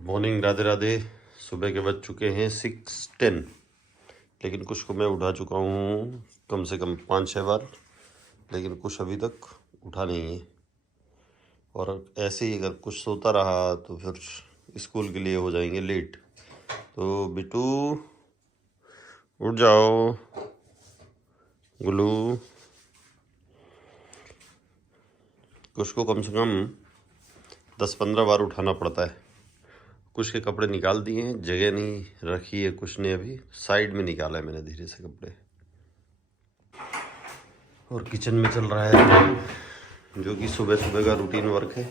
Good morning, Radhe Radhe. सुबह के बज चुके हैं 6:10, लेकिन कुछ को मैं उठा चुका हूँ कम से कम 5-6 बार, लेकिन कुछ अभी तक उठा नहीं है। और ऐसे ही अगर कुछ सोता रहा तो फिर स्कूल के लिए हो जाएंगे लेट। तो बिट्टू उठ जाओ, गुल्लू। कुछ को कम से कम 10-15 बार उठाना पड़ता है। कुछ के कपड़े निकाल दिए हैं, जगह नहीं रखी है, कुछ ने अभी साइड में निकाला है मैंने धीरे से कपड़े। और किचन में चल रहा है काम, जो कि सुबह सुबह का रूटीन वर्क है।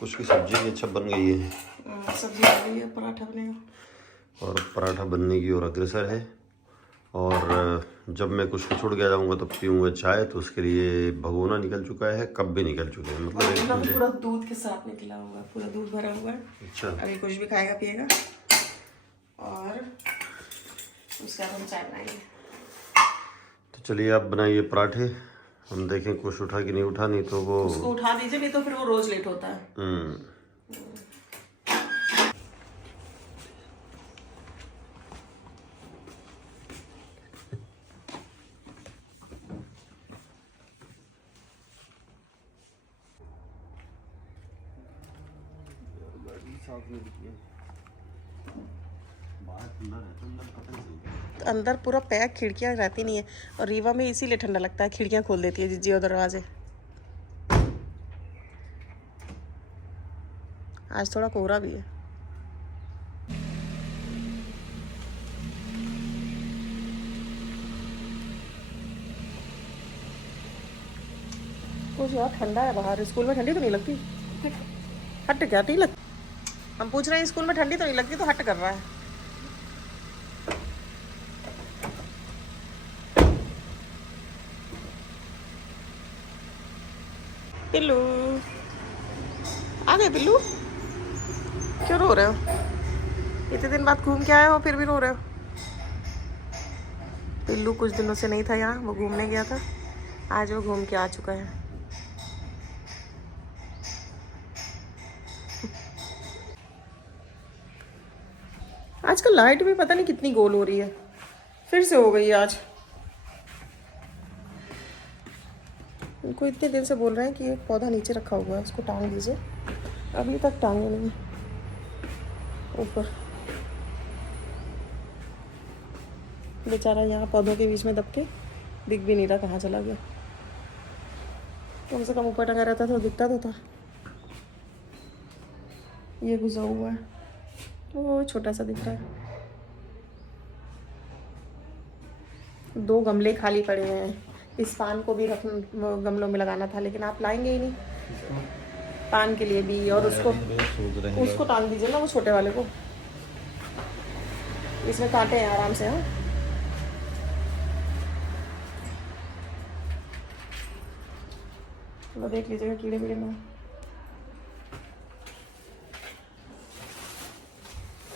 कुछ की सब्जी भी अच्छा बन गई है, सब्जी बन गई है, पराठा बनेगा और पराठा बनने की ओर अग्रसर है। और जब मैं कुछ को छोड़ के जाऊंगा तब पीऊँगा चाय, तो उसके लिए भगोना निकल चुका है, कप भी निकल चुके हैं, मतलब पूरा दूध के साथ निकला हुआ, पूरा दूध भरा हुआ है। अच्छा, अभी कुछ भी खाएगा पिएगा और उसके बाद हम चाय बनाएंगे। तो चलिए आप बनाइए पराठे, हम देखें कुछ उठा कि नहीं उठा। नहीं तो वो उसको उठा दीजिए, नहीं तो फिर वो रोज लेट होता है। अंदर पूरा पैक, खिड़कियां रहती नहीं है, और रीवा में इसीलिए ठंडा लगता है, खिड़कियां खोल देती है जिज्जी और दरवाजे। आज थोड़ा कोहरा भी है। कुछ यार ठंडा है बाहर। स्कूल में ठंडी तो नहीं लगती? हट क्या नहीं लगती? हम पूछ रहे हैं स्कूल में ठंडी तो नहीं लगती, तो हट कर रहा है। पिल्लू आ गए। पिल्लू क्यों रो रहे हो? इतने दिन बाद घूम के आए हो, फिर भी रो रहे हो। पिल्लू कुछ दिनों से नहीं था यहाँ, वो घूमने गया था, आज वो घूम के आ चुका है। आजकल लाइट भी पता नहीं कितनी गोल हो रही है, फिर से हो गई है आज। उनको इतने दिन से बोल रहे हैं कि एक पौधा नीचे रखा हुआ है, उसको टांग दीजिए, अभी तक टांगे नहीं ऊपर। बेचारा यहाँ पौधों के बीच में दब के दिख भी नहीं रहा कहाँ चला गया। कम से कम ऊपर टंगा रहता तो दिखता तो था। ये घुसा हुआ है, वो छोटा सा दिख रहा है। 2 गमले खाली पड़े हैं, इस पान को भी गमलों में लगाना था, लेकिन आप लाएंगे ही नहीं। पान के लिए भी, और उसको टांग दीजिए ना, वो छोटे वाले को। इसमें कांटे हैं आराम से। हाँ, तो देख लीजिएगा कीड़े वीड़े ना।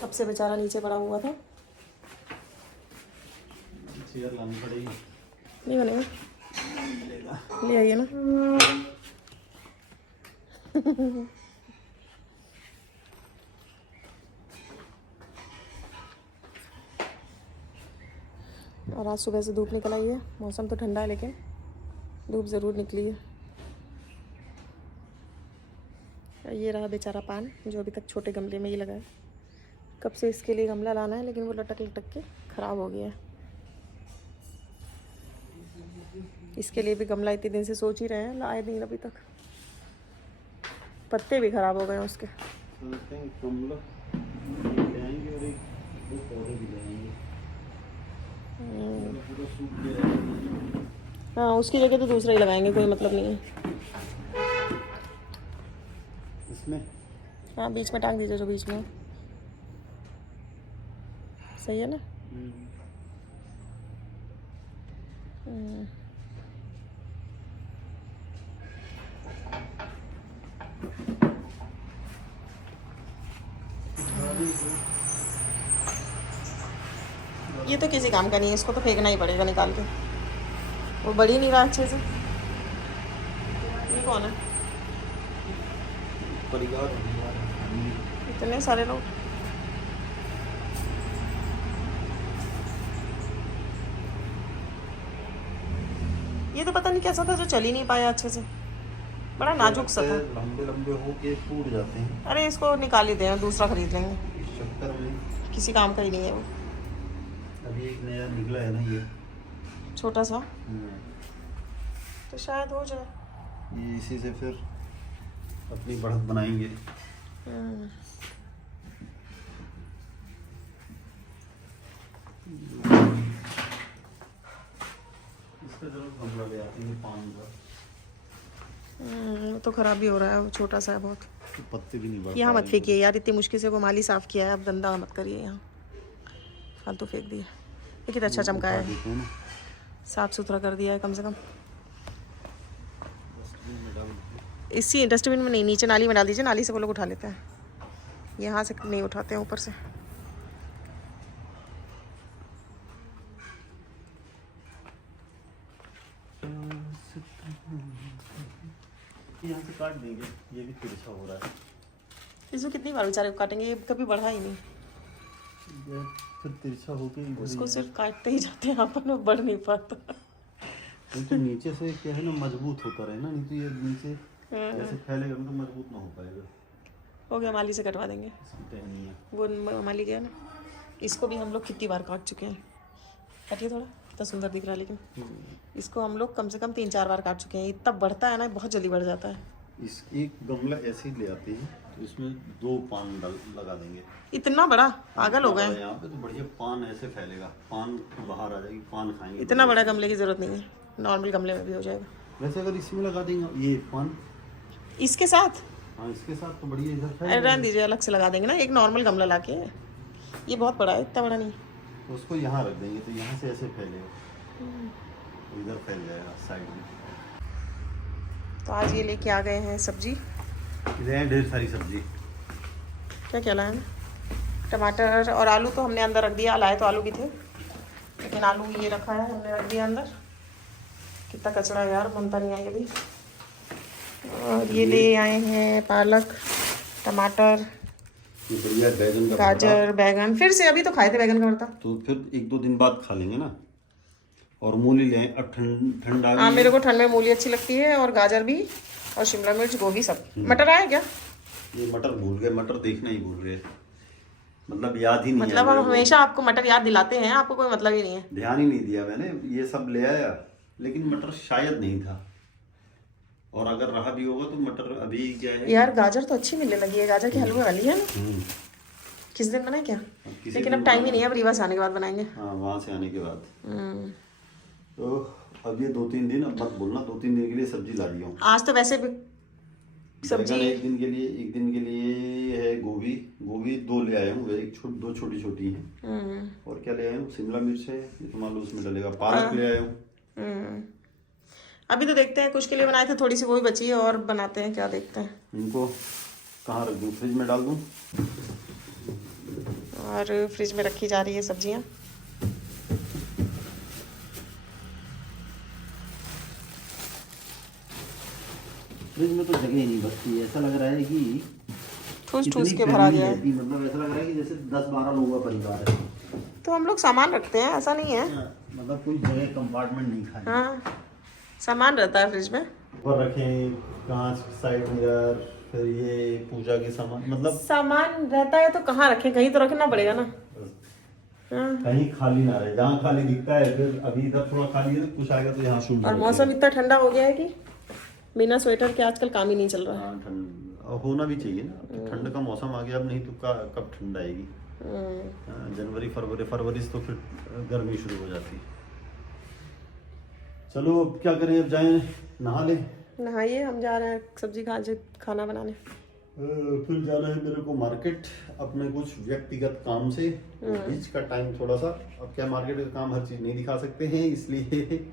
कब से बेचारा नीचे पड़ा हुआ था। चेयर लानी पड़ेगी, नहीं बनेगा, ले आइए ना। और आज सुबह से धूप निकल आई है, मौसम तो ठंडा है लेकिन धूप ज़रूर निकली है। ये रहा बेचारा पान, जो अभी तक छोटे गमले में ही लगा है। कब से इसके लिए गमला लाना है, लेकिन वो लटक लटक के ख़राब हो गया है। इसके लिए भी गमला इतने दिन से सोच ही रहे हैं, लाए नहीं अभी तक। पत्ते भी ख़राब हो गए हैं उसके। हाँ, उसकी जगह तो दूसरा ही लगाएंगे, कोई मतलब नहीं है इसमें। हाँ, बीच में टांग दीजिए, जो बीच में। सही है ना? ये तो किसी काम का नहीं है, इसको तो फेंकना ही पड़ेगा निकाल के। वो बढ़ ही नहीं रहा अच्छे से। ये कौन है? इतने सारे लोग। ये तो पता नहीं कैसा था जो चल ही नहीं पाया अच्छे से, बड़ा नाजुक सा था। लंबे लंबे होके टूट जाते हैं। अरे इसको निकाल ही दें, दूसरा खरीद लेंगे, इस चक्कर में किसी काम का ही नहीं है वो। अभी एक नया निकला है ना ये छोटा सा, तो शायद हो जाए। ये इसी से फिर अपनी बढ़त बनाएंगे। इसका जरूर गमला ले आते हैं पानी का। तो खराब भी हो रहा है, वो छोटा सा है बहुत। तो पत्ते भी नहीं बढ़ यहाँ पा मत फेंकिए यार, इतनी मुश्किल से वो माली साफ किया है, अब गंदा मत करिए यहाँ, फालतू फेंक दिया। ये कितना अच्छा चमका है, देते हैं ना। साफ सुथरा कर दिया है कम से कम। डस्टबिन में डाल दीजिए। इसी डस्टबिन में नहीं, नीचे नाली में डाल दीजिए, नाली से वो लोग उठा लेते हैं, यहाँ से नहीं उठाते हैं ऊपर से। यहाँ से काट देंगे, ये भी तिरछा हो रहा है। इसको कितनी बार बेचारे को काटेंगे, ये कभी बढ़ा ही नहीं। ये फिर तिरछा होके इधर उसको ही- सिर्फ काटते ही जाते हैं, अपन वो बढ़ नहीं पाता। तो नीचे से क्या है ना, मजबूत होता रहे ना, नहीं तो ये नीचे ऐसे फैलेगा तो मजबूत ना हो पाएगा। हो गया, माली से कटवा देंगे। इसकी टहनी है। वो माली गया ना, इसको भी हम लोग कितनी बार काट चुके हैं। काटिए थोड़ा, इतना सुंदर दिख रहा है, लेकिन इसको हम लोग कम से कम 3-4 बार काट चुके हैं। इतना बढ़ता है ना, बहुत जल्दी बढ़ जाता है। इस एक गमला ऐसे ही ले आते हैं, तो इसमें 2 पान लगा देंगे। इतना बड़ा पागल हो गए। यहाँ पे तो बढ़िया पान ऐसे फैलेगा, पान बाहर आ जाएगी, पान खाएंगे। इतना बड़ा गमले की जरूरत नहीं है, नॉर्मल गमले में भी हो जाएगा। वैसे अगर इसमें लगा देंगे ये पान, इसके साथ हाँ इसके साथ तो बढ़िया इधर अरे फैलेगा। रहने दीजिए, अलग से लगा देंगे ना, एक नॉर्मल गमला लाके। ये बहुत बड़ा है, इतना बड़ा नहीं। तो उसको यहाँ रख देंगे, तो यहाँ से ऐसे फैलेगा, इधर फैल जाएगा साइड में। तो आज ये लेके आ गए हैं सब्जी। इधर है ढेर सारी सब्जी। क्या क्या लाया ना, टमाटर और आलू तो हमने अंदर रख दिया, लाए तो आलू भी थे, लेकिन आलू ये रखा है हमने, रख दिया अंदर। कितना कचरा है यार, बनता नहीं है ये भी। और ये ले आए हैं पालक, टमाटर, ये बढ़िया बैगन का गाजर, बैगन। फिर से अभी तो खाए थे बैगन का भरता। भरता। तो फिर 1-2 दिन बाद खा लेंगे ना। और मूली ले आए, अब ठंड आ हाँ, गई। मेरे को ठंड में मूली अच्छी लगती है, और गाजर भी, और शिमला मिर्च, गोभी सब। मटर आया क्या? ये मटर भूल गए, मटर देखना ही भूल गए, मतलब याद ही नहीं मतलब आया हम मेरे को। हमेशा आपको मटर याद दिलाते हैं, आपको कोई मतलब ही नहीं है। ध्यान ही नहीं दिया मैंने, ये सब ले आया, लेकिन मटर शायद नहीं था। और अगर रहा भी होगा तो मटर अभी क्या है यार गाजर तो अच्छी मिलने लगी है, गाजर की हलवा वाली है ना। हम्म, किस दिन बनाए क्या? किसी लेकिन दिन अब टाइम ही नहीं है, अब रीवा से आने के बाद बनाएंगे। हाँ वहाँ से आने के बाद। हम्म। तो अब ये 2-3 दिन, अब मत बोलना, 2-3 दिन के लिए सब्जी ला दी हूँ। आज तो वैसे भी सब्जी बैगन एक दिन के लिए है। गोभी 2 ले आया हूँ, 2 छोटी हैं। और क्या ले आया हूँ, शिमला मिर्च है, ये तो मान लो उसमें डलेगा। पालक ले आया हूँ। अभी तो देखते हैं, कुछ के लिए बनाए थे, थोड़ी सी वो ही बची है, और बनाते हैं क्या, देखते हैं। इनको कहाँ रख दूँ, फ्रिज में डाल दूँ? और फ्रिज में रखी जा रही है सब्जियां। फ्रिज में तो जगह ही नहीं बचती है, ऐसा लग रहा है कि ठूस इतनी ठूस के भरा फैमिली गया है। रहती, मतलब ऐसा लग रहा है कि जैसे 10-12 लोगों का परिवार है। तो हम लोग सामान रखते हैं, ऐसा नहीं है। मतलब कोई जगह कंपार्टमेंट नहीं खाली। हाँ, सामान रहता है फ्रिज में। ऊपर रखें कांच, साइड मिरर, फिर ये पूजा के सामान, मतलब सामान रहता है तो कहाँ रखें, कहीं तो रखना पड़ेगा ना। हाँ। कहीं खाली ना रहे, जहाँ खाली दिखता है। फिर अभी इधर थोड़ा खाली है, कुछ आएगा तो यहाँ शूट। और मौसम इतना ठंडा हो गया है कि बिना स्वेटर के आजकल काम ही नहीं चल रहा है। हाँ, ठंड होना भी चाहिए ना, ठंड का मौसम आ गया अब, नहीं तो कब ठंड आएगी। जनवरी फरवरी से तो फिर गर्मी शुरू हो जाती है। चलो अब क्या करें, अब जाएं नहा लें। नहाइए, हम जा रहे हैं सब्जी खाना बनाने। फिर जाना है मेरे को मार्केट, अपने कुछ व्यक्तिगत काम से। बीच का टाइम थोड़ा सा, अब क्या मार्केट का काम हर चीज नहीं दिखा सकते हैं, इसलिए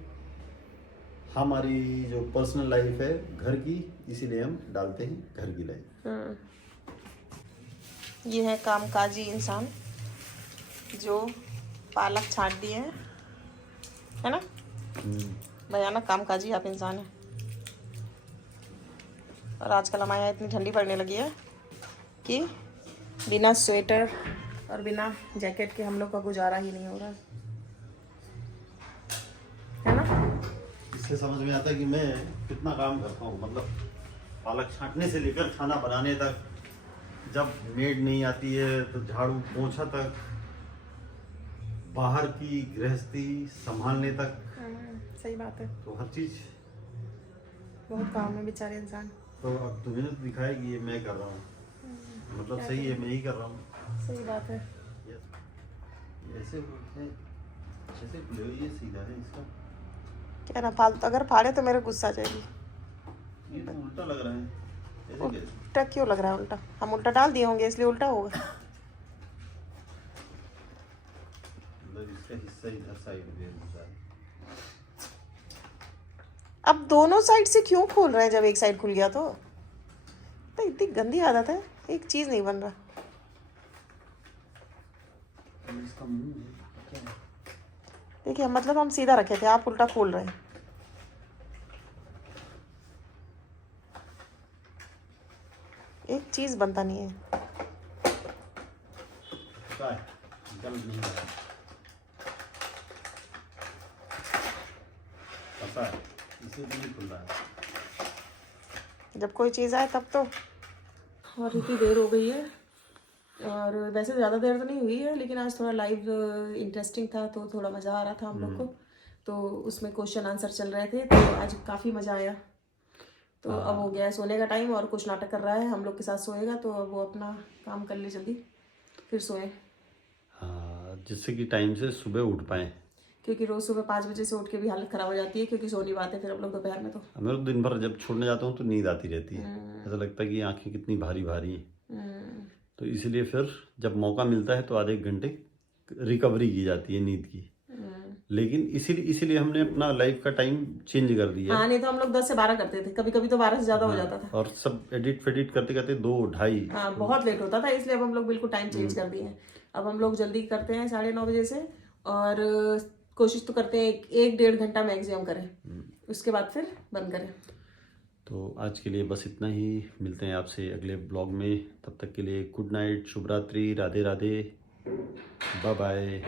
हमारी जो पर्सनल लाइफ है घर की, इसीलिए हम डालते हैं घर की लाइफ। ये है कामकाजी इंसान जो पालक छांट दिए है ना। भयानक कामकाजी आप इंसान है। और आजकल हमारे यहाँ इतनी ठंडी पड़ने लगी है कि बिना स्वेटर और बिना जैकेट के हम लोग का गुजारा ही नहीं हो रहा है ना। इससे समझ में आता है कि मैं कितना काम करता हूँ, मतलब पालक छांटने से लेकर खाना बनाने तक, जब मेड नहीं आती है तो झाड़ू पोंछा तक, बाहर की गृहस्थी संभालने तक, सही बात है, तो हर चीज बहुत काम है बेचारे इंसान। तो अब तुम्हें तो दिखाया कि ये मैं कर रहा हूँ, मतलब सही है, मैं ही कर रहा हूँ। सही बात है। ऐसे बोलते हैं, ऐसे खुले हुए, ये सीधा है इसका, क्या ना फालतू, अगर फाड़े तो मेरे गुस्सा आ जाएगी। ये तो उल्टा लग रहा है, ऐसे कैसे? उल्टा क्यों लग रहा है? उल्टा हम उल्टा डाल दिए होंगे इसलिए उल्टा होगा। मतलब इसका हिस्सा इधर साइड में घुसा है। अब दोनों साइड से क्यों खोल रहे हैं? जब एक साइड खुल गया तो इतनी गंदी आदत है, एक चीज नहीं बन रहा। इसका मुंह क्या है? देखिए मतलब हम सीधा रखे थे, आप उल्टा खोल रहे हैं। एक चीज बनता नहीं है। क्या है? जल नहीं रहा है। पता है, इसे भी नहीं खुल रहा है। जब कोई चीज़ आए तब तो। और इतनी देर हो गई है, और वैसे ज़्यादा देर तो नहीं हुई है, लेकिन आज थोड़ा लाइव इंटरेस्टिंग था तो थोड़ा मज़ा आ रहा था हम लोग को। तो उसमें क्वेश्चन आंसर चल रहे थे तो आज काफ़ी मज़ा आया। तो अब हो गया है सोने का टाइम, और कुछ नाटक कर रहा है हम लोग के साथ सोएगा, तो अब वो अपना काम कर ले जल्दी, फिर सोए। हाँ, जिससे कि टाइम से सुबह उठ पाए, क्योंकि रोज़ सुबह 5 बजे से उठ के भी हालत ख़राब हो जाती है, क्योंकि सो नहीं पाते फिर हम लोग दोपहर में। तो मेरे को दिन भर जब छोड़ने जाता हूँ तो नींद आती रहती है, ऐसा लगता है कि आंखें कितनी भारी भारी हैं। तो इसीलिए फिर जब मौका मिलता है तो आधे एक घंटे रिकवरी की जाती है नींद की। लेकिन इसीलिए हमने अपना लाइफ का टाइम चेंज कर दिया। हाँ, नहीं तो हम लोग 10 से 12 करते थे, कभी कभी तो 12 से ज़्यादा हो जाता था। और सब एडिट फेडिट करते करते 2-2:30। हाँ, बहुत लेट होता था, इसलिए अब हम लोग बिल्कुल टाइम चेंज कर दिए हैं। अब हम लोग जल्दी करते हैं 9:30 बजे से, और कोशिश तो करते हैं 1-1.5 घंटा मैक्सिमम करें, उसके बाद फिर बंद करें। तो आज के लिए बस इतना ही, मिलते हैं आपसे अगले ब्लॉग में। तब तक के लिए गुड नाइट, शुभ रात्रि, राधे राधे, बाय बाय।